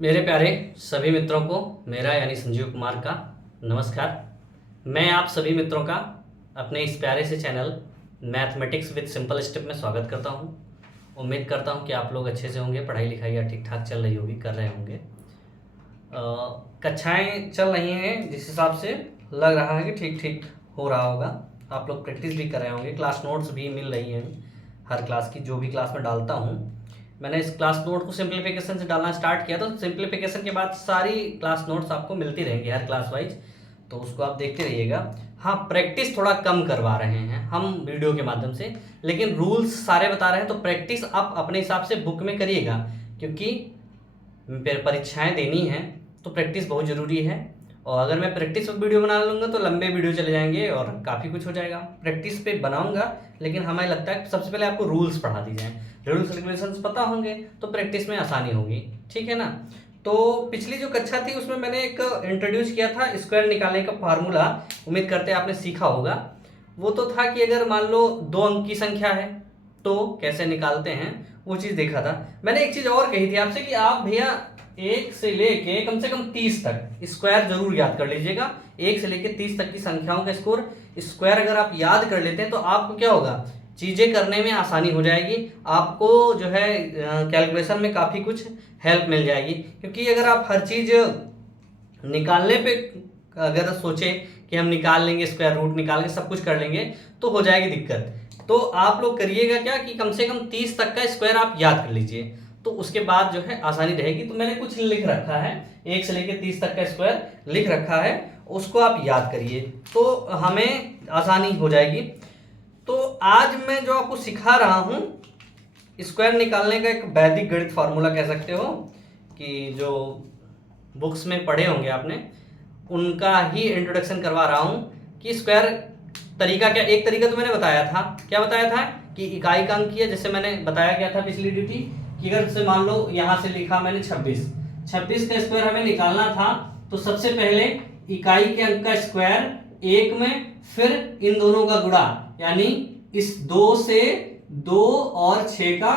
मेरे प्यारे सभी मित्रों को मेरा यानी संजीव कुमार का नमस्कार। मैं आप सभी मित्रों का अपने इस प्यारे से channel mathematics with simple step में स्वागत करता हूं। उम्मीद करता हूं कि आप लोग अच्छे से होंगे, पढ़ाई लिखाई या ठीक ठाक चल रही होगी, कर रहे होंगे। कक्षाएं चल रही हैं जिस हिसाब से लग रहा है कि ठीक ठीक हो रहा होगा। आप लोग प्रैक्टिस भी कर रहे होंगे, क्लास नोट्स भी मिल रही हैं हर क्लास की, जो भी क्लास में डालता हूँ। मैंने इस क्लास नोट को सिंप्लीफिकेशन से डालना स्टार्ट किया, तो सिंप्लीफिकेशन के बाद सारी क्लास नोट्स आपको मिलती रहेंगी हर क्लास वाइज, तो उसको आप देखते रहिएगा। हाँ, प्रैक्टिस थोड़ा कम करवा रहे हैं हम वीडियो के माध्यम से, लेकिन रूल्स सारे बता रहे हैं, तो प्रैक्टिस आप अपने हिसाब से बुक में करिएगा, क्योंकि परीक्षाएं देनी हैं तो प्रैक्टिस बहुत ज़रूरी है। और अगर मैं प्रैक्टिस पर वीडियो बना लूँगा तो लंबे वीडियो चले जाएंगे और काफ़ी कुछ हो जाएगा। प्रैक्टिस पे बनाऊंगा, लेकिन हमें लगता है सबसे पहले आपको रूल्स पढ़ा दी जाए। रूल्स रेगुलेशंस पता होंगे तो प्रैक्टिस में आसानी होगी, ठीक है ना। तो पिछली जो कक्षा थी उसमें मैंने एक इंट्रोड्यूस किया था स्क्वायर निकालने का फार्मूला। उम्मीद करते हैं आपने सीखा होगा। वो तो था कि अगर मान लो 2 अंक की संख्या है तो कैसे निकालते हैं, वो चीज़ देखा था। मैंने एक चीज़ और कही थी आपसे कि आप भैया 1 से लेके कम से कम 30 तक स्क्वायर जरूर याद कर लीजिएगा। 1 से लेके 30 तक की संख्याओं का स्क्वायर अगर आप याद कर लेते हैं तो आपको क्या होगा, चीज़ें करने में आसानी हो जाएगी। आपको जो है कैलकुलेशन में काफ़ी कुछ हेल्प मिल जाएगी, क्योंकि अगर आप हर चीज़ निकालने पे अगर सोचें कि हम निकाल लेंगे, स्क्वायर रूट निकाल के सब कुछ कर लेंगे, तो हो जाएगी दिक्कत। तो आप लोग करिएगा क्या कि कम से कम 30 तक का स्क्वायर आप याद कर लीजिए, तो उसके बाद जो है आसानी रहेगी। तो मैंने कुछ लिख रखा है, 1 से लेकर 30 तक का स्क्वायर लिख रखा है, उसको आप याद करिए तो हमें आसानी हो जाएगी। तो आज मैं जो आपको सिखा रहा हूँ स्क्वायर निकालने का एक वैदिक गणित फार्मूला कह सकते हो, कि जो बुक्स में पढ़े होंगे आपने उनका ही इंट्रोडक्शन करवा रहा हूँ कि स्क्वायर तरीका क्या। एक तरीका तो मैंने बताया था, क्या बताया था कि इकाई का अंक किया, जैसे मैंने बताया गया था पिछली ड्यूटी कि अगर से मान लो यहाँ से लिखा मैंने 26 का स्क्वायर हमें निकालना था, तो सबसे पहले इकाई के अंक का स्क्वायर 1 में, फिर इन दोनों का गुणा, यानी इस 2 से 2 और 6 का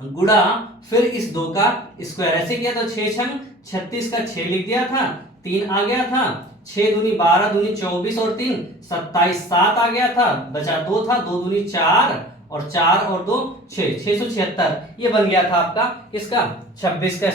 गुणा, फिर इस 2 का स्क्वायर। ऐसे किया तो 6 छंग 36 का 6 लिख दिया था, 3 आ गया था, 6 दूनी 12 दूनी 24 और 3 27, 7 आ गया था, बचा 2 था, 2 दूनी 4 और 4 और 2 6, 676। ये बन गया था आपका इसका 26 का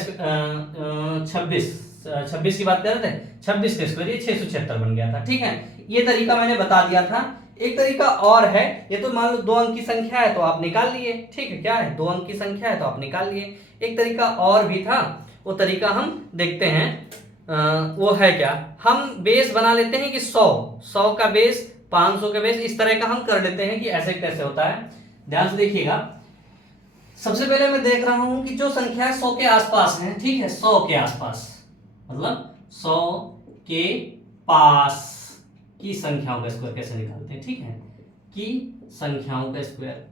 26 की बात कर रहे थे, 26 का स्क्वायर, ये 676 बन गया था। ठीक है, ये तरीका मैंने बता दिया था। एक तरीका और है, ये तो मान लो 2 अंक की संख्या है तो आप निकाल लिए, ठीक है, क्या है 2 अंक की संख्या है तो आप निकाल लिए। एक तरीका और भी था, वो तरीका हम देखते हैं। वो है क्या, हम बेस बना लेते हैं कि 100 का बेस, 500 का बेस, इस तरह का हम कर लेते हैं कि ऐसे कैसे होता है। ध्यान से देखिएगा। सबसे पहले मैं देख रहा हूं कि जो संख्या 100 के आसपास है, ठीक है, 100 के आसपास मतलब 100 के पास की संख्याओं का स्क्वायर कैसे निकालते हैं। ठीक है, कि संख्याओं का स्क्वायर,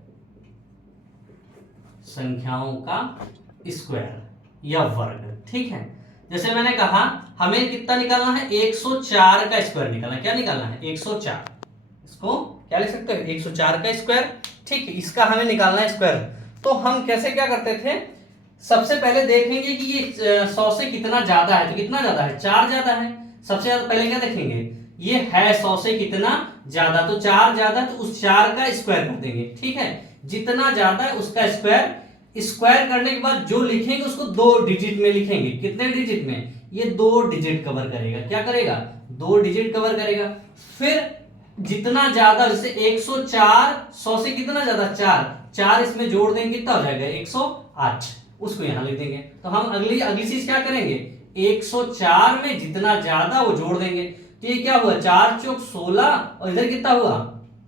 संख्याओं का स्क्वायर या वर्ग। ठीक है, जैसे मैंने कहा हमें कितना निकालना है, 104 का स्क्वायर निकालना है। क्या निकालना है, 104। इसको क्या लिख सकते हो, 104 का स्क्वायर। ठीक है, इसका हमें निकालना है स्क्वायर। तो हम कैसे क्या करते थे, सबसे पहले देखेंगे कि ये 100 से कितना ज्यादा है, तो कितना ज्यादा है, 4 ज्यादा है। सबसे ज्यादा पहले क्या देखेंगे, ये है 100 से कितना ज्यादा, तो 4 ज्यादा है, तो उस 4 का स्क्वायर कर देंगे। ठीक है, जितना ज्यादा है उसका स्क्वायर। स्क्वायर करने के बाद जो लिखेंगे उसको 2 डिजिट में लिखेंगे। कितने डिजिट में, ये 2 डिजिट कवर करेगा। क्या करेगा, 2 डिजिट कवर करेगा। फिर जितना ज्यादा, जैसे 104, 100 से कितना ज्यादा, 4 इसमें जोड़ देंगे, कितना हो जाएगा, 108, उसको यहां लिख देंगे। तो हम अगली चीज क्या करेंगे, 104 में जितना ज्यादा वो जोड़ देंगे। तो ये क्या हुआ, 4 चौक 16 और इधर कितना हुआ,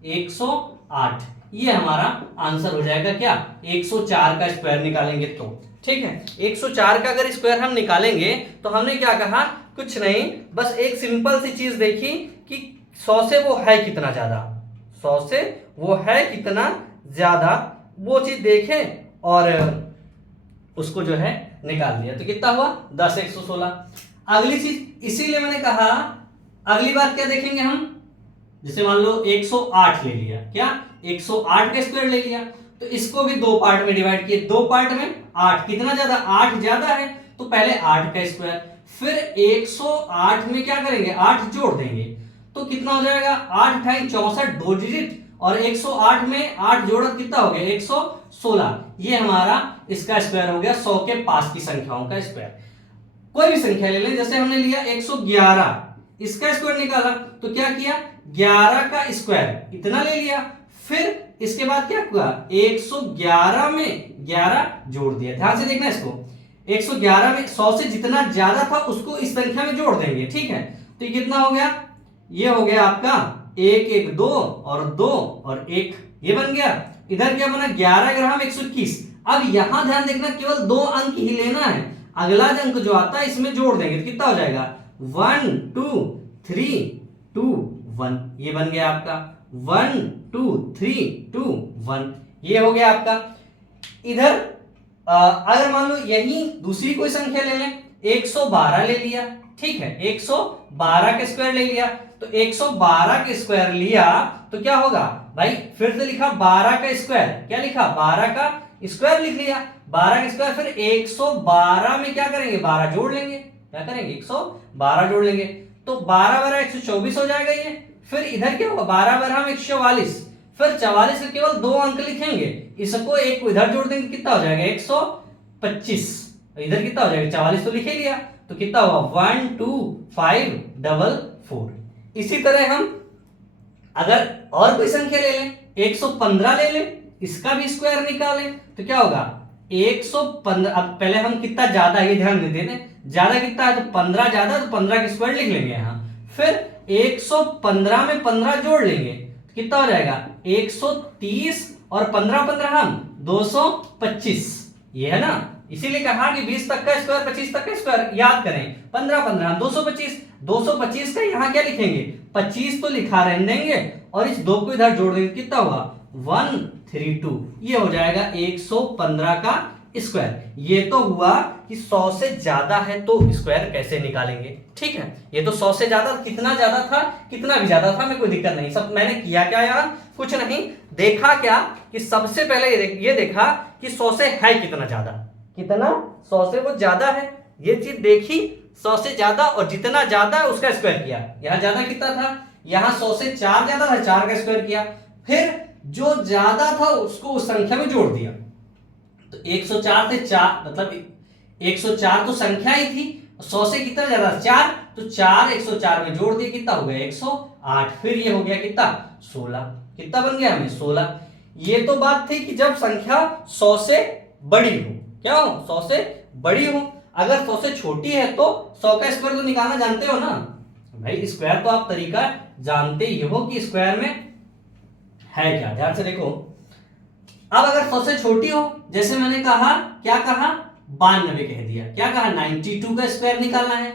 108। ये हमारा आंसर हो जाएगा क्या, 104 का स्क्वायर निकालेंगे तो। ठीक है, 104 का अगर स्क्वायर हम निकालेंगे तो हमने क्या कहा, कुछ नहीं, बस एक सिंपल सी चीज देखी कि 100 से वो है कितना ज्यादा, 100 से वो है कितना ज्यादा, वो चीज देखें और उसको जो है निकाल दिया। तो कितना हुआ, 10 116। अगली चीज, इसीलिए मैंने कहा अगली बात क्या देखेंगे हम, जैसे मान लो 108 ले लिया, क्या 108 का स्क्वायर ले लिया, तो इसको भी 2 पार्ट में डिवाइड किए, 2 पार्ट में 8, कितना ज्यादा, 8 ज्यादा है, तो पहले 8 का स्क्वायर, फिर 108 में क्या करेंगे 8 जोड़ देंगे तो कितना हो जाएगा 8 × 64 2 डिजिट, और 108 में 8 जोड़ा कितना हो गया 116। ये हमारा इसका स्क्वायर हो गया 100 के पास की संख्याओं का स्क्वायर। कोई भी संख्या ले लें, जैसे हमने लिया 111, इसका स्क्वायर निकाला तो क्या किया 11 का स्क्वायर इतना ले लिया, फिर इसके बाद क्या हुआ 111 में 11 जोड़ दिया। ध्यान से देखना इसको, 111 में 100 से जितना ज्यादा था उसको इस संख्या में जोड़ देंगे, ठीक है। तो ये कितना हो गया, ये हो गया आपका 1 1 2 और 2 और 1, ये बन गया। इधर क्या बना 11 ग्राम 121। अब यहां ध्यान देखना, केवल 2 अंक ही लेना है, अगला अंक जो आता है इसमें जोड़ देंगे तो कितना हो जाएगा 1 2 3 2 1, ये बन गया आपका 1 2 3 2 1, ये हो गया आपका। इधर अगर मान लो यही दूसरी कोई संख्या ले लें, 112 ले लिया, ठीक है, 112 का स्क्वायर ले लिया, तो 112 के स्क्वायर लिया तो क्या होगा भाई, फिर से लिखा 12 का स्क्वायर, क्या लिखा 12 का स्क्वायर लिख लिया, 12 का स्क्वायर, फिर 112 में क्या करेंगे 12 जोड़ लेंगे, क्या करेंगे 112 जोड़ लेंगे, तो 12 12 124 हो जाएगा ये। फिर इधर क्या होगा 12 12 144, फिर 44 के केवल 2 अंक लिखेंगे, इसको एक को इधर जोड़ देंगे कितना हो जाएगा 125, इधर कितना हो जाएगा 44 तो लिखे लिया, तो कितना हुआ 1 2 5 4 4। इसी तरह हम अगर और कोई संख्या ले लें, 115 ले लें, इसका भी स्क्वायर निकालें तो क्या होगा 115। अब पहले हम कितना ज्यादा है ये ध्यान देते हैं, ज्यादा कितना है तो 15 ज्यादा है तो 15 के स्क्वायर लिख लेंगे यहाँ, फिर 115 में 15 जोड़ लेंगे तो कितना हो जाएगा 130 और 15 15 हम 225, ये है ना। इसीलिए कहा कि 20 तक का स्क्वायर 25 तक का स्क्वायर याद करें, 15 15 225, 225 का यहाँ क्या लिखेंगे 25 तो लिखा रहने देंगे और इस 2 को इधर जोड़ देंगे, कितना हुआ 132, ये हो जाएगा 115 का स्क्वायर। ये तो हुआ कि 100 से ज्यादा है तो स्क्वायर कैसे निकालेंगे, ठीक है। ये तो 100 से ज्यादा, कितना ज्यादा था कितना भी ज्यादा था, मैं कोई दिक्कत नहीं, सब मैंने किया क्या यार कुछ नहीं, देखा क्या कि सबसे पहले ये देखा कि 100 से है कितना ज्यादा, कितना 100 से वो ज्यादा है, ये चीज देखी 100 से ज्यादा, और जितना ज्यादा है उसका स्क्वायर किया। यहाँ ज्यादा कितना था, यहाँ 100 से 4 ज्यादा था, 4 का स्क्वायर किया, फिर जो ज्यादा था उसको उस संख्या में जोड़ दिया, तो 104 से 4 मतलब 104 तो संख्या ही थी, 100 से कितना ज्यादा 4, तो 4 104 में जोड़ दिया, कितना हो गया 108, फिर ये हो गया कितना 16, कितना बन गया हमें 16। ये तो बात थी कि जब संख्या 100 से बड़ी हो, क्या हो 100 से बड़ी हो, अगर 100 से छोटी है तो 100 का स्क्वायर तो निकालना जानते हो ना भाई, स्क्वायर तो आप तरीका जानते ही हो कि स्क्वायर में है क्या। ध्यान से देखो, अब अगर 100 से छोटी हो, जैसे मैंने कहा क्या कहा 92 कह दिया, क्या कहा 92 का स्क्वायर निकालना है,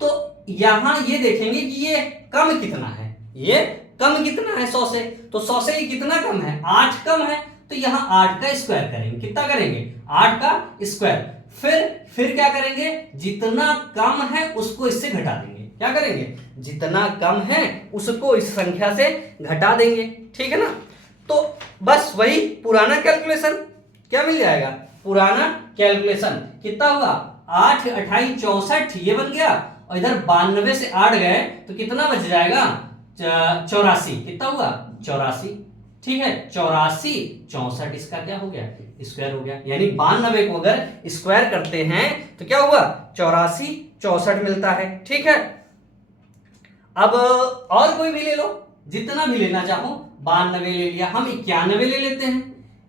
तो यहां ये देखेंगे कि ये कम कितना है, ये कम कितना है 100 से, तो 100 से ये कितना कम है 8 कम है, तो यहां 8 का स्क्वायर करेंगे, कितना करेंगे 8 का स्क्वायर, फिर क्या करेंगे जितना कम है उसको इससे घटा देंगे, क्या करेंगे जितना कम है उसको इस संख्या से घटा देंगे, ठीक है ना। तो बस वही पुराना कैलकुलेशन क्या मिल जाएगा, पुराना कैलकुलेशन कितना हुआ 8 28 64 ये बन गया, और इधर 92 से 8 गए तो कितना बच जाएगा 84, कितना हुआ 84, ठीक है 84 64 इसका क्या हो गया स्क्वायर हो गया, यानी 92 को अगर स्क्वायर करते हैं तो क्या हुआ 84 64 मिलता है, ठीक है। अब और कोई भी ले लो, जितना भी लेना चाहो, 92 ले लिया, हम 91 ले लेते हैं,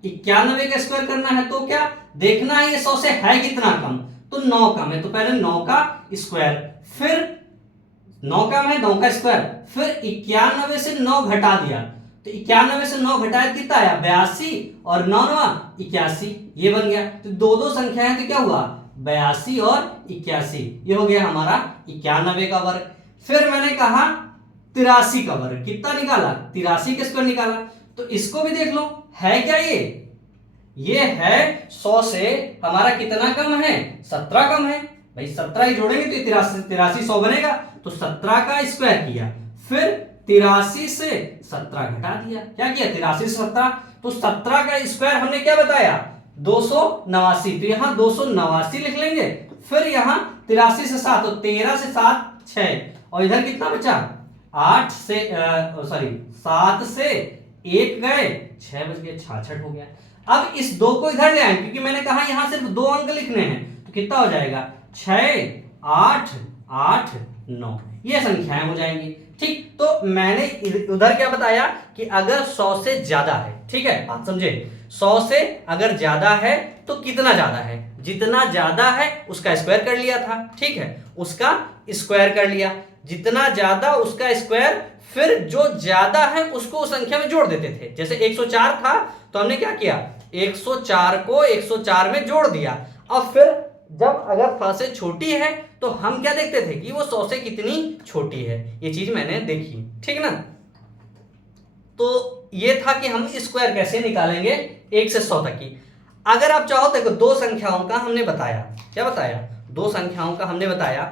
91 का स्क्वायर करना है तो क्या देखना है ये 100 से है कितना कम, तो 9 कम है, तो पहले 9 का स्क्वायर, फिर 9 कम है 9 का स्क्वायर, फिर 91 से 9 घटा दिया, तो 91 से 9 घटाया कितना आया 82, और 9 81, ये बन गया। तो दो दो संख्या है तो क्या हुआ 82 और 81, ये हो गया हमारा 91 का वर्ग। फिर मैंने कहा 83 का वर्ग, कितना निकाला 83 का स्क्वायर निकाला, तो इसको भी देख लो है क्या ये है 100 से हमारा कितना कम है 17 कम है भाई, 17 ही जोड़ेंगे तो 83 100 बनेगा, तो 17 का स्क्वायर किया, फिर 83 से 17 घटा दिया, क्या किया 83 से 17, तो 17 का स्क्वायर हमने क्या बताया 289, तो यहां 289 लिख लेंगे, फिर यहाँ 83 से 7 तो 13 से 7 6 और इधर कितना बचा 8 से 7 से 1 गए 6 बच गए 66 हो गया। अब इस 2 को इधर ले आए क्योंकि मैंने कहा यहां सिर्फ 2 अंक लिखने हैं तो कितना हो जाएगा 6 8 8 9 ये संख्याएं हो जाएंगी। ठीक, तो मैंने उधर क्या बताया कि अगर 100 से ज्यादा है, ठीक है बात समझे, 100 से अगर ज्यादा है तो कितना ज्यादा है, जितना ज्यादा है उसका स्क्वायर कर लिया था, ठीक है उसका स्क्वायर कर लिया, जितना ज्यादा उसका स्क्वायर, फिर जो ज्यादा है उसको उस संख्या में जोड़ देते थे। जैसे 104 था तो हमने क्या किया 104 को 104 में जोड़ दिया। अब फिर जब अगर 100 से छोटी है तो हम क्या देखते थे कि वो 100 से कितनी छोटी है, ये चीज मैंने देखी, ठीक ना। तो ये था कि हम स्क्वायर कैसे निकालेंगे 1 से 100 तक की। अगर आप चाहो देखो दो संख्याओं का हमने बताया, क्या बताया, दो संख्याओं का हमने बताया।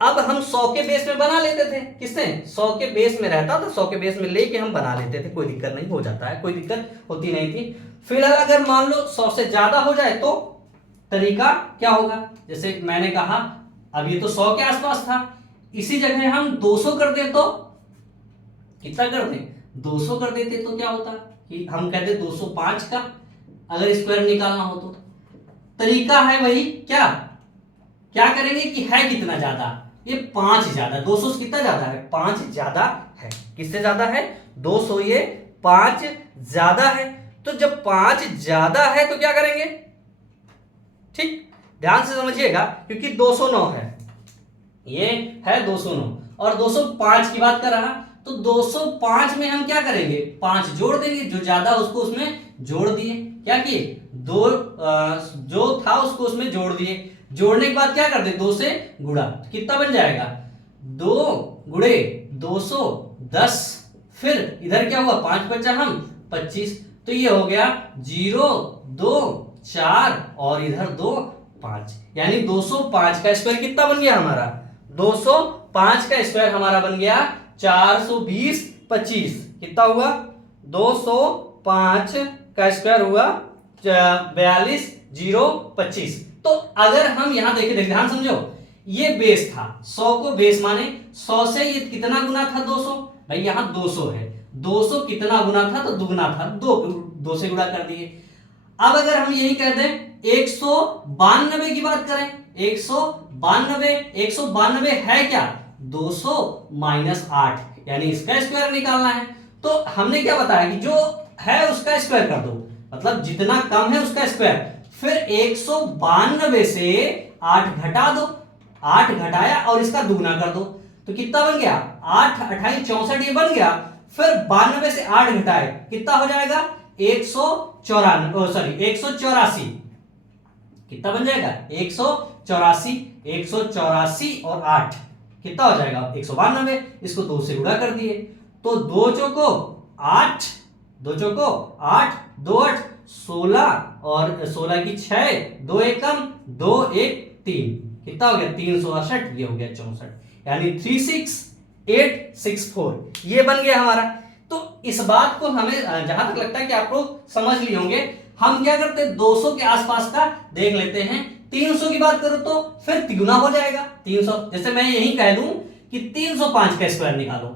अब हम 100 के बेस में बना लेते थे, किससे 100 के बेस में रहता था, 100 के बेस में लेके हम बना लेते थे, कोई दिक्कत नहीं, हो जाता है, कोई दिक्कत होती नहीं थी। फिलहाल अगर मान लो 100 से ज्यादा हो जाए तो तरीका क्या होगा, जैसे मैंने कहा अब ये तो 100 के आसपास था, इसी जगह हम 200 कर दे तो कितना कर दे 200 कर देते तो क्या होता कि हम कहते 205 का अगर स्क्वायर निकालना हो तो तरीका है वही, क्या क्या करेंगे कि है कितना ज्यादा, ये 5 ज्यादा, 200 से कितना ज्यादा है 5 ज्यादा है, किससे ज्यादा है 200, ये 5 ज्यादा है। तो जब 5 ज्यादा है तो क्या करेंगे, ठीक ध्यान से समझिएगा क्योंकि 209 है, ये है 209 और 205 की बात कर रहा, तो 205 में हम क्या करेंगे 5 जोड़ देंगे, जो ज्यादा उसको उसमें जोड़ दिए, क्या किए दो जो था उसको उसमें जोड़ दिए, जोड़ने के बाद क्या कर दे 2 से गुणा, कितना बन जाएगा 2 गुणे 210, फिर इधर क्या हुआ 5 बचा हम 25, तो ये हो गया 0 2 4 और इधर 2 5, यानी 205 का स्क्वायर कितना बन गया हमारा 205 का स्क्वायर हमारा बन गया 420 25, कितना हुआ 205 का स्क्वायर हुआ 42 0 25। तो अगर हम यहां देखें ध्यान समझो, ये बेस था 100 को बेस माने 100 से ये कितना गुना था 200, भाई यहां 200 है, 200 कितना गुना था तो दुगुना था, 2 से गुणा कर दिए। अब अगर हम यही कह दें 192 की बात करें, 192 है क्या 200 माइनस 8, यानी इसका स्क्वायर निकालना है। तो हमने क्या बताया कि जो है उसका स्क्वायर कर दो, मतलब जितना कम है उसका स्क्वायर, फिर 192 से 8 घटा दो, 8 घटाया और इसका दुगना कर दो, तो कितना बन गया 8 28 64 ये बन गया, फिर 92 से 8 घटाए कितना हो जाएगा 184, कितना बन जाएगा 184 और 8 कितना हो जाएगा 192, इसको 2 से गुणा कर दिए, तो 2 चौको 8 2 चौको 8 2 8 16 और 16 की 6 2 एकम 2 1 3, कितना हो गया 368, ये हो गया 64, यानी 36864 ये बन गया हमारा। तो इस बात को हमें जहां तक लगता है कि आप लोग समझ लिए होंगे। हम क्या करते हैं 200 के आसपास का देख लेते हैं, 300 की बात करो तो फिर तिगुना हो जाएगा 300, जैसे मैं यही कह दूं कि 305 का स्क्वायर निकालो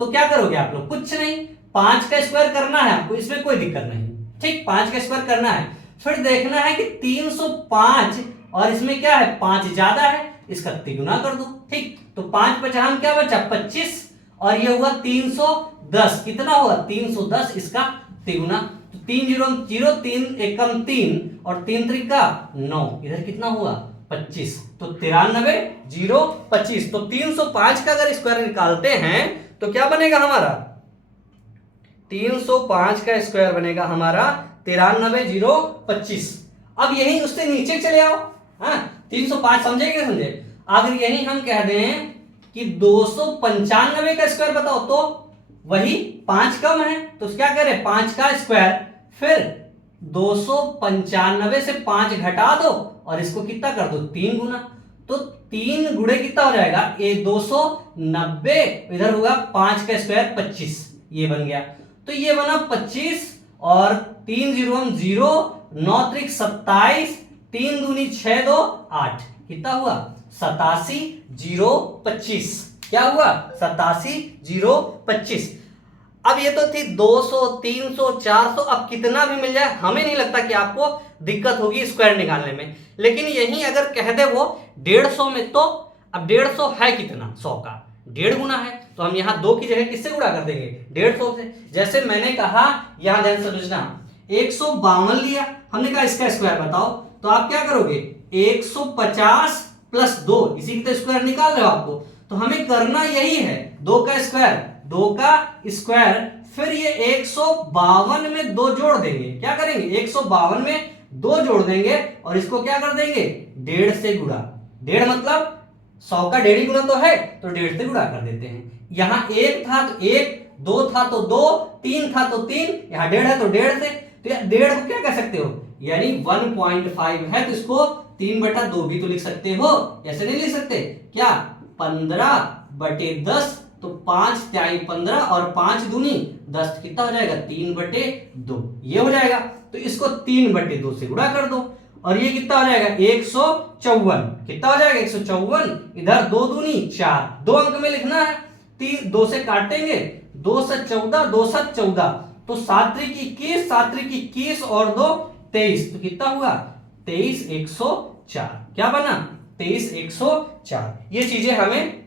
तो क्या करोगे आप लोग, कुछ नहीं 5 का स्क्वायर करना है आपको, इसमें कोई दिक्कत नहीं, ठीक 5 का स्क्वायर करना है, फिर देखना है कि 305 और इसमें क्या है 5 ज्यादा है, इसका तिगुना कर दो, ठीक तो 5 बचा हम क्या बचा 25 और ये हुआ 310, कितना हुआ 310 इसका तिगुना, तो 3 0 0 3 एकम 3 और 3 त्रिका 9, इधर कितना हुआ 25, तो 93 0 25। तो 305 का अगर स्क्वायर निकालते हैं तो क्या बनेगा हमारा 305 का स्क्वायर बनेगा हमारा 93 0 25। अब यही उससे नीचे चले आओ, हाँ 305 समझेंगे समझे, अगर यही हम कह दें कि 295 का स्क्वायर बताओ तो वही 5 कम है, तो क्या करें 5 का स्क्वायर, फिर 295 से 5 घटा दो और इसको कितना कर दो 3 गुना, तो 3 गुणे कितना हो जाएगा ये 290, इधर होगा 5 का स्क्वायर 25, ये बन गया, तो ये बना 25 और 3 0 0 9 त्रिक 27 3 दूनी 6 2 8, कितना हुआ 87,025। क्या हुआ 87,025। अब ये तो थी 200, 300, 400, अब कितना भी मिल जाए हमें नहीं लगता कि आपको दिक्कत होगी स्क्वायर निकालने में। लेकिन यही अगर कह दे वो 150 में, तो अब 150 है कितना, 100 का 1.5 गुना है, तो हम यहाँ 2 की जगह किससे गुणा कर देंगे 150 से। जैसे मैंने कहा यहाँ ध्यान से समझना, 152 लिया, हमने कहा इसका स्क्वायर बताओ, तो आप क्या करोगे 150 प्लस 2, इसी की तो स्क्वायर निकाल रहे हो आपको, तो हमें करना यही है 2 का स्क्वायर, 2 का स्क्वायर, फिर ये 152 में 2 जोड़ देंगे। क्या करेंगे 152 में 2 जोड़ देंगे और इसको क्या कर देंगे 1.5 से गुणा। 1.5 मतलब 100 का 1.5 गुना तो है, तो 1.5 से गुणा कर देते हैं। यहां 1 था तो 1, 2 था तो 2, 3 था तो 3, यहां 1.5 है तो 1.5 से, तो 1.5 को क्या कह सकते हो, यानी 1.5 है, तो इसको 3/2 भी तो लिख सकते हो, ऐसे नहीं लिख सकते क्या 15/10, तो 5 तिहाई 15 और 5 दूनी 10, कितना हो जाएगा 3/2, ये हो जाएगा। तो इसको 3/2 से गुणा कर दो और ये कितना हो जाएगा 154, कितना हो जाएगा 154, इधर 2 दूनी 4, 2 अंक में लिखना है, 2 से काटेंगे, 2 से 14, 2 से 14, तो 7 त्रिक 21, 7 त्रिक 21 और 2 23, तो कितना हुआ 23,104। क्या बना 23,104। ये चीजें हमें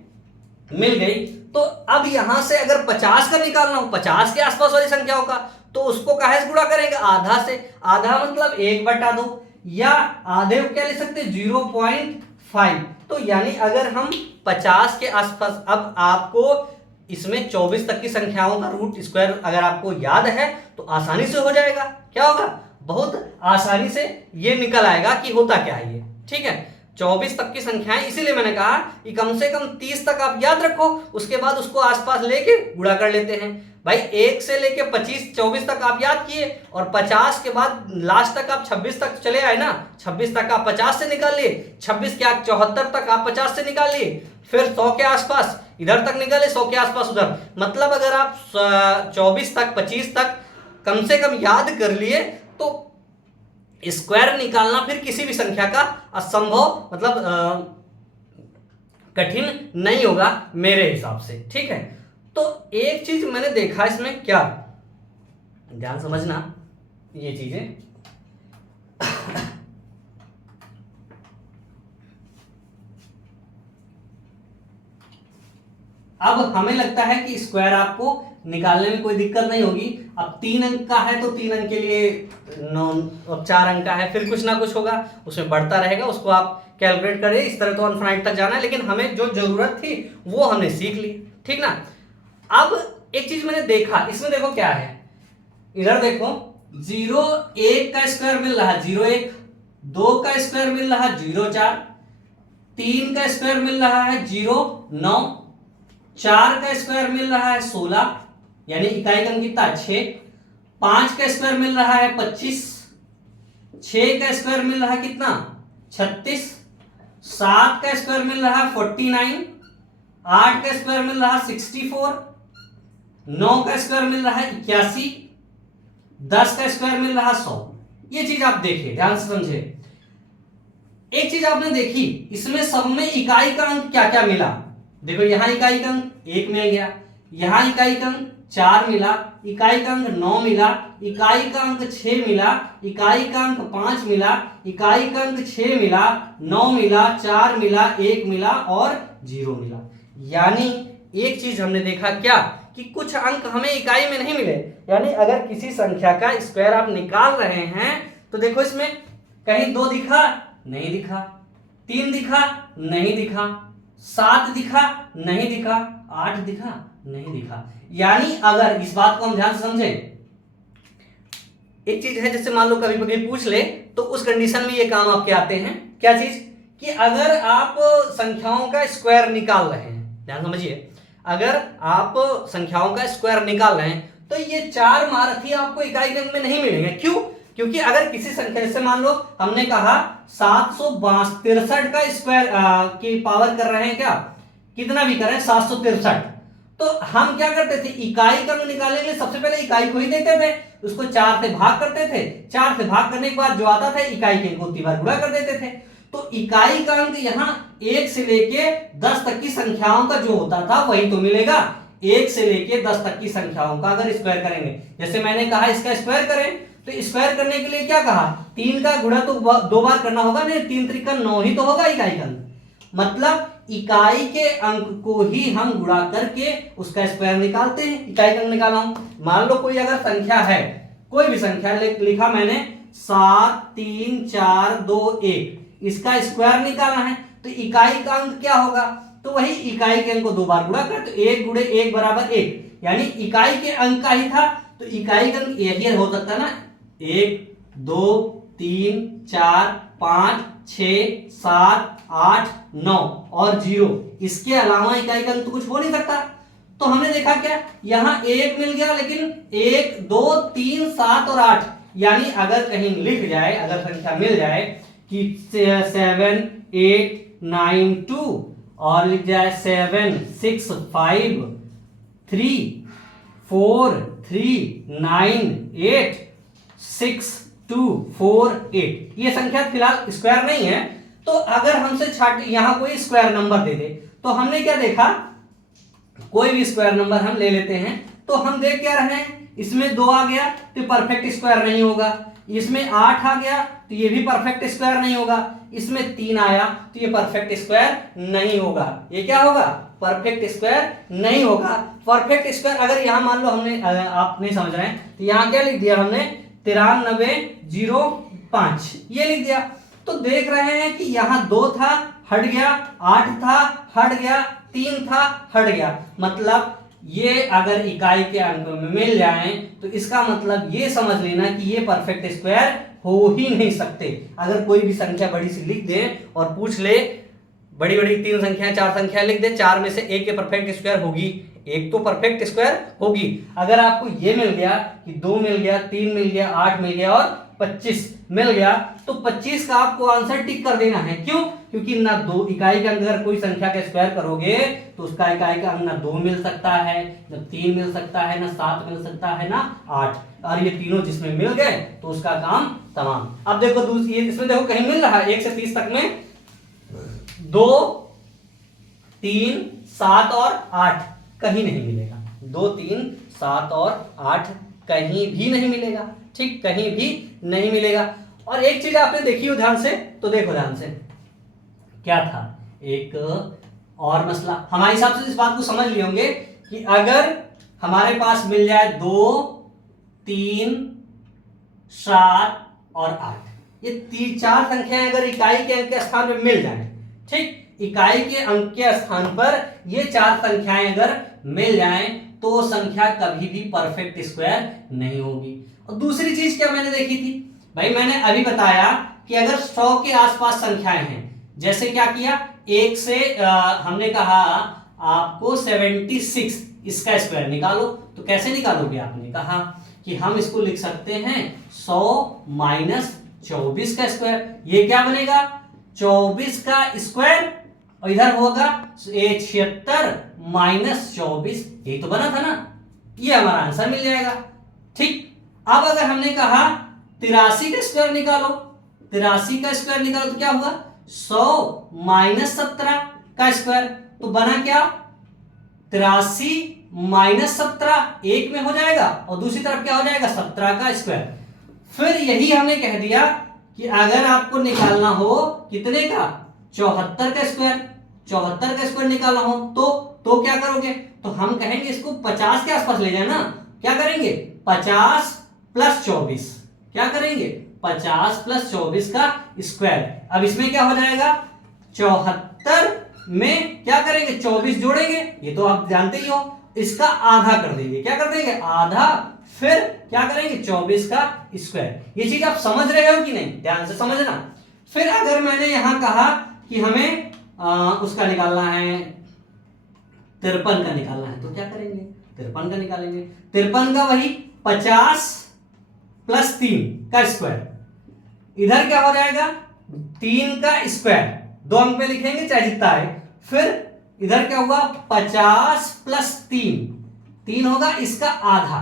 मिल गई। तो अब यहां से अगर 50 का निकालना हो, 50 के आसपास वाली संख्याओं का, तो उसको काहे से गुणा करेंगे आधा से। आधा मतलब 1/2, या आधे को क्या लिख सकते हैं 0.5। तो यानी अगर हम 50 के आसपास, अब आपको इसमें 24 तक की संख्याओं का रूट स्क्वायर अगर आपको याद है तो आसानी से हो जाएगा। क्या होगा बहुत आसानी से ये निकल आएगा कि होता क्या है ये, ठीक है। 24 तक की संख्याएं, इसीलिए मैंने कहा कि कम से कम 30 तक आप याद रखो, उसके बाद उसको आसपास लेके गुणा कर लेते हैं। भाई 1 से लेके 25, 24 तक आप याद किए और 50 के बाद लास्ट तक आप 26 तक चले आए ना, 26 तक आप 50 से निकाल लिए, 26 के 74 तक आप 50 से निकाल लिए, फिर 100 के आसपास इधर तक निकाले, 100 के आसपास उधर। मतलब अगर आप 24 तक 25 तक कम से कम याद कर लिए तो स्क्वायर निकालना फिर किसी भी संख्या का असंभव, मतलब कठिन नहीं होगा मेरे हिसाब से, ठीक है। तो एक चीज मैंने देखा इसमें, क्या ध्यान समझना ये चीजें, अब हमें लगता है कि स्क्वायर आपको निकालने में कोई दिक्कत नहीं होगी। अब 3 अंक का है तो 3 अंक के लिए 9, अब 4 अंक का है, फिर कुछ ना कुछ होगा उसमें बढ़ता रहेगा, उसको आप कैलकुलेट करिए। इस तरह तो अनफाइनाइट तक जाना है, लेकिन हमें जो जरूरत थी वो हमने सीख ली, ठीक ना। अब एक चीज मैंने देखा इसमें, देखो क्या है, इधर देखो 0,1 का स्क्वायर मिल रहा है 0,1, 2 का स्क्वायर मिल रहा है 0,4, 3 का स्क्वायर मिल रहा है 0,9, 4 का स्क्वायर मिल रहा है 16, यानी इकाई क्रम कितना 6, 5 का स्क्वायर मिल रहा है 25, 6 का स्क्वायर मिल रहा है कितना 36, 7 का स्क्वायर मिल रहा है 49, 8 का स्क्वायर मिल रहा है 64, 9 का स्क्वायर मिल रहा है 81, 10 का स्क्वायर मिल रहा है 100। ये चीज आप देखिए, ध्यान से समझे। एक चीज आपने देखी इसमें सब में इकाई का अंक क्या क्या मिला, देखो यहां इकाई का अंक 1 मिल गया, यहां इकाई का अंक 4 मिला, इकाई का अंक 9 मिला, इकाई का अंक 6 मिला, इकाई का अंक 5 मिला, इकाई का अंक 6 मिला, 9 मिला, 4 मिला, 1 मिला और 0 मिला। यानी एक चीज हमने देखा क्या कि कुछ अंक हमें इकाई में नहीं मिले। यानी अगर किसी संख्या का स्क्वायर आप निकाल रहे हैं तो देखो इसमें कहीं 2 दिखा नहीं दिखा, 3 दिखा नहीं दिखा, 7 दिखा नहीं दिखा, 8 दिखा नहीं दिखा। यानी अगर इस बात को हम ध्यान से समझें, एक चीज है जैसे मान लो कभी कभी पूछ ले तो उस कंडीशन में ये काम आपके आते हैं, क्या चीज कि अगर आप संख्याओं का स्क्वायर निकाल रहे हैं, ध्यान समझिए, अगर आप संख्याओं का स्क्वायर निकाल रहे हैं तो ये 4 महारथी आपको इकाई अंक में नहीं मिलेंगे। क्यों? क्योंकि अगर किसी संख्या, जैसे मान लो हमने कहा 763 का स्क्वायर की पावर कर रहे हैं, क्या कितना भी करें 763, तो हम क्या करते थे इकाई का अंक निकालने के लिए सबसे पहले इकाई को ही देते थे, उसको 4 से भाग करते थे, 4 से भाग करने के बाद जो आता था इकाई के अंक को 3 बार गुणा कर देते थे। तो तो इकाई का अंक यहाँ 1 से लेके 10 तक की संख्याओं का जो होता था वही तो मिलेगा। 1 से लेके 10 तक की संख्याओं का अगर स्क्वायर करेंगे, जैसे मैंने कहा इसका स्क्वायर करें, तो स्क्वायर करने के लिए क्या कहा, 3 का गुणा तो 2 बार करना होगा, नहीं 3 त्रिका 9 ही तो होगा इकाई का अंक। मतलब इकाई के अंक को ही हम गुणा करके उसका स्क्वायर निकालते हैं। इकाई का अंक निकाला हूं, मान लो कोई अगर संख्या है, कोई भी संख्या लिखा मैंने 7 3 4 2 1, इसका स्क्वायर निकालना है, तो इकाई का अंक क्या होगा, तो वही इकाई के अंक को 2 बार गुणा कर, तो 1 गुणे 1 बराबर 1, यानी इकाई के अंक का ही था, तो इकाई का अंक यही हो सकता है ना, 1 2 3 4 5 6 7 8 9 और 0, इसके अलावा इकाई का अंक तो कुछ हो नहीं सकता। तो हमने देखा क्या, यहां 1 मिल गया, लेकिन 1 2 3 7 और 8, यानी अगर कहीं लिख जाए, अगर संख्या मिल जाए कि 7 8 9 2 और लिख जाए 7 6 5 3 4 3 9 8 6 2 4 8, ये संख्या फिलहाल स्क्वायर नहीं है। तो अगर हमसे यहां कोई स्क्वायर नंबर दे दे, तो हमने क्या देखा, कोई भी स्क्वायर नंबर हम ले लेते हैं, तो हम देख क्या रहे हैं, इसमें 2 आ गया तो परफेक्ट स्क्वायर नहीं होगा, इसमें 8 आ गया तो ये भी परफेक्ट स्क्वायर नहीं होगा, इसमें 3 आया तो ये परफेक्ट स्क्वायर नहीं होगा। ये क्या होगा, परफेक्ट स्क्वायर नहीं होगा। परफेक्ट स्क्वायर अगर यहां मान लो हमने, आप नहीं समझ रहे हैं, तो यहां क्या लिख दिया हमने 9305 ये लिख दिया, तो देख रहे हैं कि यहां 2 था हट गया, 8 था हट गया, 3 था हट गया, मतलब ये अगर इकाई के अंक में मिल जाए तो इसका मतलब ये समझ लेना कि ये परफेक्ट स्क्वायर हो ही नहीं सकते। अगर कोई भी संख्या बड़ी सी लिख दे और पूछ ले, बड़ी बड़ी 3 संख्याएं 4 संख्याएं लिख दे, 4 में से एक के परफेक्ट स्क्वायर होगी, एक तो परफेक्ट स्क्वायर होगी। अगर आपको ये मिल गया कि 2 मिल गया, 3 मिल गया, 8 मिल गया और 25 मिल गया, तो 25 का आपको आंसर टिक कर देना है। क्यों, क्योंकि ना 2 इकाई के अंदर कोई संख्या का स्क्वायर करोगे तो उसका इकाई का अंक ना 2 मिल सकता है, ना 3 मिल सकता है, ना 7 मिल सकता है, ना 8, और ये तीनों जिसमें मिल गए तो उसका काम तमाम। अब देखो दूसरी, इसमें देखो कहीं मिल रहा है 1 से 30 तक में 2 3 7 और 8 कहीं नहीं मिलेगा, 2 3 7 और 8 कहीं भी नहीं मिलेगा, ठीक, कहीं भी नहीं मिलेगा। और एक चीज आपने देखी हो ध्यान से, तो देखो ध्यान से, क्या था, एक और मसला हमारे हिसाब से इस बात को समझ लिए होंगे कि अगर हमारे पास मिल जाए 2 3 7 और 8, ये 4 संख्याएं अगर इकाई के अंक के स्थान पर मिल जाए, ठीक, इकाई के अंक के स्थान पर ये 4 संख्याएं अगर मिल जाएं तो वो संख्या कभी भी परफेक्ट स्क्वायर नहीं होगी। और दूसरी चीज क्या मैंने देखी थी भाई, मैंने अभी बताया कि अगर 100 के आसपास संख्याएं हैं, जैसे क्या किया, 1 से हमने कहा आपको 76 इसका स्क्वायर निकालो, तो कैसे निकालोगे, आपने कहा कि हम इसको लिख सकते हैं 100 माइनस 24 का स्क्वायर, ये क्या बनेगा 24 का स्क्वायर, और इधर होगा 76 माइनस 24, ये तो बना था ना, ये हमारा आंसर मिल जाएगा। ठीक, अब अगर हमने कहा 83 का स्क्वायर निकालो, 83 का स्क्वायर निकालो तो क्या होगा 100 माइनस 17 का स्क्वायर, तो बना क्या 83 माइनस 17 एक में हो जाएगा, और दूसरी तरफ क्या हो जाएगा 17 का स्क्वायर। फिर यही हमने कह दिया कि अगर आपको निकालना हो कितने का 74 का स्क्वायर, 74 का स्क्वायर निकालना हो तो क्या करोगे, तो हम कहेंगे इसको 50 के आसपास ले जाए ना, क्या करेंगे 50 प्लस 24, क्या करेंगे 50 प्लस 24 का स्क्वायर। अब इसमें क्या हो जाएगा 74 में क्या करेंगे 24 जोड़ेंगे, ये तो आप जानते ही हो, इसका आधा कर देंगे, क्या कर देंगे आधा, फिर क्या करेंगे 24 का स्क्वायर। ये चीज आप समझ रहे हो कि नहीं, ध्यान से समझना। फिर अगर मैंने यहां कहा कि हमें उसका निकालना है 53 का निकालना है, तो क्या करेंगे 53 का निकालेंगे, 53 का वही 50 प्लस 3 का स्क्वायर, इधर क्या हो जाएगा 3 का स्क्वायर, 2 अंक में लिखेंगे चाहे जितना है, फिर इधर क्या होगा 50 प्लस 3 होगा इसका आधा,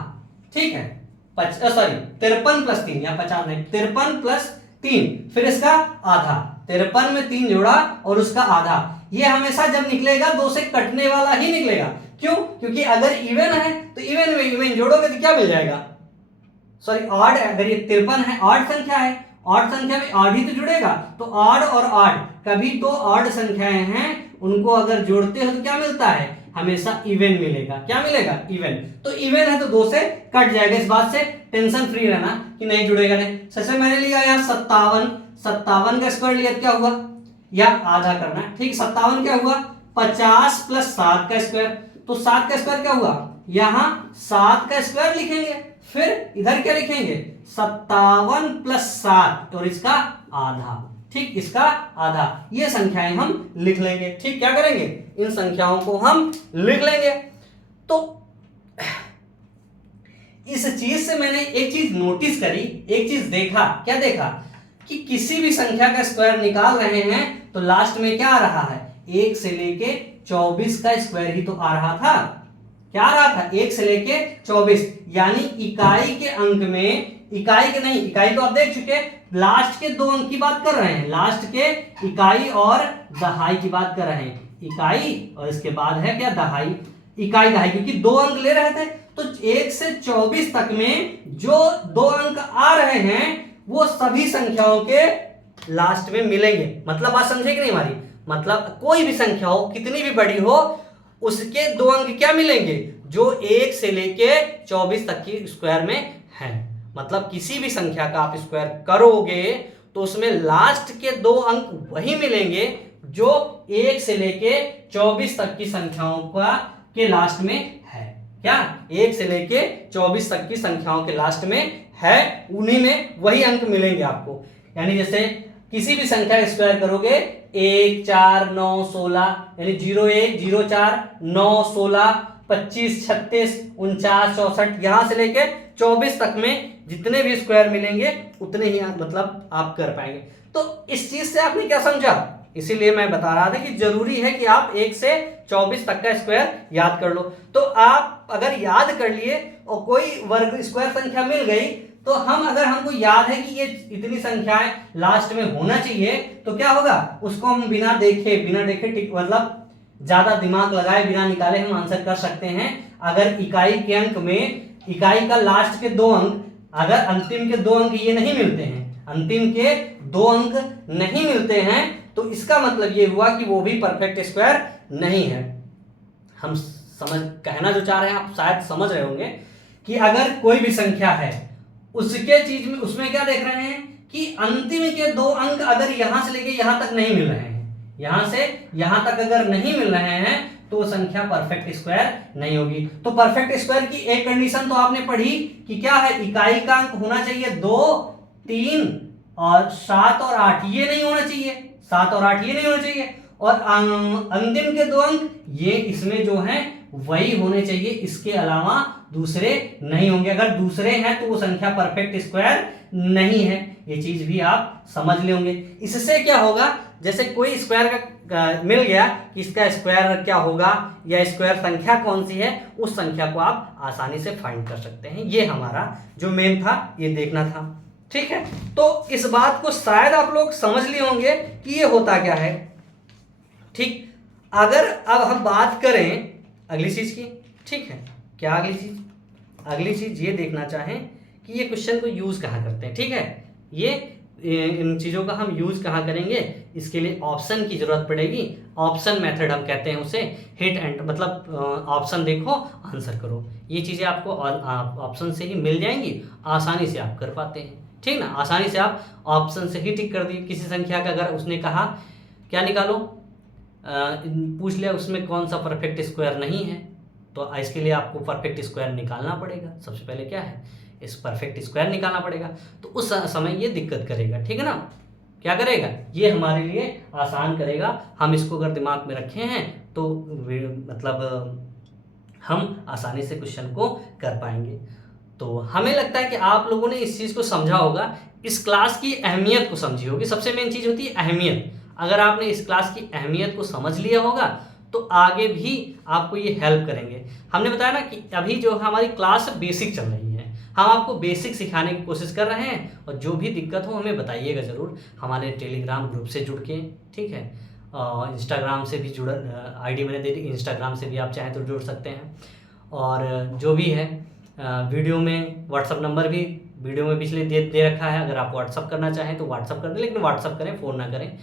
ठीक है, सॉरी 53 प्लस 3, या 50 नहीं 53 प्लस 3, फिर इसका आधा, 53 में 3 जोड़ा और उसका आधा, ये हमेशा जब निकलेगा 2 से कटने वाला ही निकलेगा। क्यों? क्योंकि अगर इवन है तो इवन में इवन जोड़ोगे तो क्या मिल जाएगा, सॉरी ऑड, अगर ये 53 है ऑड संख्या है, ऑड संख्या में ऑड ही तो जुड़ेगा, तो ऑड और ऑड कभी तो ऑड संख्याएं हैं उनको अगर जोड़ते हो तो क्या मिलता है, हमेशा इवन मिलेगा। क्या मिलेगा? इवन। तो इवन है तो 2 से कट जाएगा, इस बात से टेंशन फ्री रहना कि नहीं जुड़ेगा नहीं। सबसे मैंने लिया यहाँ 57, 57 का स्क्वायर लिया क्या हुआ, या आधा करना है, ठीक। 57 क्या हुआ, 50 प्लस 7 का स्क्वायर, तो 7 का स्क्वायर क्या हुआ, यहाँ 7 का स्क्वायर लिखेंगे, फिर इधर क्या लिखेंगे, 57 प्लस 7 और इसका आधा, ठीक, इसका आधा। ये संख्याएं हम लिख लेंगे, ठीक। क्या करेंगे, इन संख्याओं को हम लिख लेंगे। तो इस चीज से मैंने एक चीज नोटिस करी, एक चीज देखा, क्या देखा, कि किसी भी संख्या का स्क्वायर निकाल रहे हैं तो लास्ट में क्या आ रहा है, 1 से लेके 24 का स्क्वायर ही तो आ रहा था। क्या आ रहा था, 1 से लेके 24, यानी इकाई के अंक में, इकाई के नहीं, इकाई तो आप देख चुके, लास्ट के 2 अंक की बात कर रहे हैं, लास्ट के इकाई और दहाई की बात कर रहे हैं, इकाई और इसके बाद है क्या, दहाई, इकाई दहाई, क्योंकि 2 अंक ले रहे थे तो 1 से 24 तक में जो 2 अंक आ रहे हैं वो सभी संख्याओं के लास्ट में मिलेंगे। मतलब बात समझे कि नहीं हमारी, मतलब कोई भी संख्या हो, कितनी भी बड़ी हो, उसके 2 अंक क्या मिलेंगे, जो 1 से लेके 24 तक की स्क्वायर में है। मतलब किसी भी संख्या का आप स्क्वायर करोगे तो उसमें लास्ट के 2 अंक वही मिलेंगे जो 1 से लेके 24 तक की संख्याओं का के लास्ट में है। क्या, 1 से लेके 24 तक की संख्याओं के लास्ट में है, उन्हीं में वही अंक मिलेंगे आपको। यानी जैसे किसी भी संख्या का स्क्वायर करोगे, 1 4 9 16, यानी 0 1 0 4 9 16 25 36 49 64, यहां से लेके 24 तक में जितने भी स्क्वायर मिलेंगे उतने ही मतलब आप कर पाएंगे। तो इस चीज से आपने क्या समझा, इसीलिए मैं बता रहा था कि जरूरी है कि आप 1 से 24 तक का स्क्वायर याद कर लो। तो आप अगर याद कर लिए और कोई वर्ग स्क्वायर संख्या मिल गई तो हम, अगर हमको याद है कि ये इतनी संख्याएं लास्ट में होना चाहिए, तो क्या होगा, उसको हम बिना देखे टिक, मतलब ज्यादा दिमाग लगाए बिना निकाले हम आंसर कर सकते हैं। अगर इकाई के अंक में, इकाई का लास्ट के 2 अंक, अगर अंतिम के 2 अंक ये नहीं मिलते हैं, अंतिम के 2 अंक नहीं मिलते हैं, तो इसका मतलब ये हुआ कि वो भी परफेक्ट स्क्वायर नहीं है। हम समझ, कहना जो चाह रहे हैं आप शायद समझ रहे होंगे कि अगर कोई भी संख्या है उसके चीज में, उसमें क्या देख रहे हैं कि अंतिम के 2 अंक अगर यहां से लेके यहां तक नहीं मिल रहे हैं, यहां से यहां तक अगर नहीं मिल रहे हैं तो संख्या परफेक्ट स्क्वायर नहीं होगी। तो परफेक्ट स्क्वायर की एक कंडीशन तो आपने पढ़ी कि क्या है, इकाई का अंक होना चाहिए 2 3 और 7 और 8, ये नहीं होना चाहिए, 7 और 8 ये नहीं होना चाहिए, और अंतिम के 2 अंक ये इसमें जो हैं वही होने चाहिए, इसके अलावा दूसरे नहीं होंगे। अगर दूसरे हैं तो वो संख्या परफेक्ट स्क्वायर नहीं है, ये चीज भी आप समझ लेंगे। इससे क्या होगा, जैसे कोई स्क्वायर का मिल गया कि इसका स्क्वायर क्या होगा या स्क्वायर संख्या कौन सी है, उस संख्या को आप आसानी से फाइंड कर सकते हैं। ये हमारा जो मेन था, ये देखना था, ठीक है। तो इस बात को शायद आप लोग समझ लिए होंगे कि ये होता क्या है, ठीक। अगर अब हम बात करें अगली चीज की, ठीक है, क्या अगली चीज, अगली चीज ये देखना चाहें कि ये क्वेश्चन को यूज कहाँ करते हैं, ठीक है। ये इन चीज़ों का हम यूज कहाँ करेंगे, इसके लिए ऑप्शन की जरूरत पड़ेगी। ऑप्शन मेथड हम कहते हैं उसे, हिट एंड, मतलब ऑप्शन देखो आंसर करो, ये चीज़ें आपको ऑप्शन से ही मिल जाएंगी, आसानी से आप कर पाते हैं, ठीक ना। आसानी से आप ऑप्शन से ही टिक कर दिए। किसी संख्या का अगर उसने कहा क्या निकालो, पूछ लिया उसमें कौन सा परफेक्ट स्क्वायर नहीं है, तो इसके लिए आपको परफेक्ट स्क्वायर निकालना पड़ेगा। सबसे पहले क्या है, इस परफेक्ट स्क्वायर निकालना पड़ेगा, तो उस समय ये दिक्कत करेगा, ठीक है ना। क्या करेगा, ये हमारे लिए आसान करेगा। हम इसको अगर दिमाग में रखे हैं तो मतलब हम आसानी से क्वेश्चन को कर पाएंगे। तो हमें लगता है कि आप लोगों ने इस चीज़ को समझा होगा, इस क्लास की अहमियत को समझी होगी। सबसे मेन चीज़ होती है अहमियत। अगर आपने इस क्लास की अहमियत को समझ लिया होगा तो आगे भी आपको ये हेल्प करेंगे। हमने बताया ना कि अभी जो हमारी क्लास बेसिक चल रही है, हम आपको बेसिक सिखाने की कोशिश कर रहे हैं, और जो भी दिक्कत हो हमें बताइएगा ज़रूर। हमारे टेलीग्राम ग्रुप से जुड़ के, ठीक है, इंस्टाग्राम से भी जुड़, आईडी मैंने दे दी, इंस्टाग्राम से भी आप चाहें तो जुड़ सकते हैं। और जो भी है वीडियो में व्हाट्सअप नंबर भी वीडियो में पिछले दे रखा है, अगर आप व्हाट्सअप करना चाहें तो व्हाट्सअप कर दें, लेकिन व्हाट्सअप करें, फ़ोन ना करें।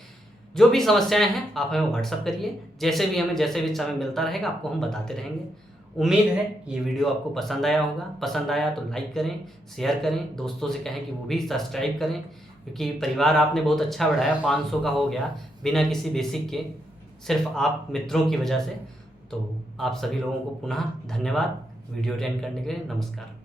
जो भी समस्याएं हैं आप हमें व्हाट्सअप करिए, जैसे भी समय मिलता रहेगा आपको हम बताते रहेंगे। उम्मीद है ये वीडियो आपको पसंद आया होगा। पसंद आया तो लाइक करें, शेयर करें, दोस्तों से कहें कि वो भी सब्सक्राइब करें, क्योंकि परिवार आपने बहुत अच्छा बढ़ाया, 500 का हो गया बिना किसी बेसिक के, सिर्फ आप मित्रों की वजह से। तो आप सभी लोगों को पुनः धन्यवाद वीडियो अटेंड करने के लिए। नमस्कार।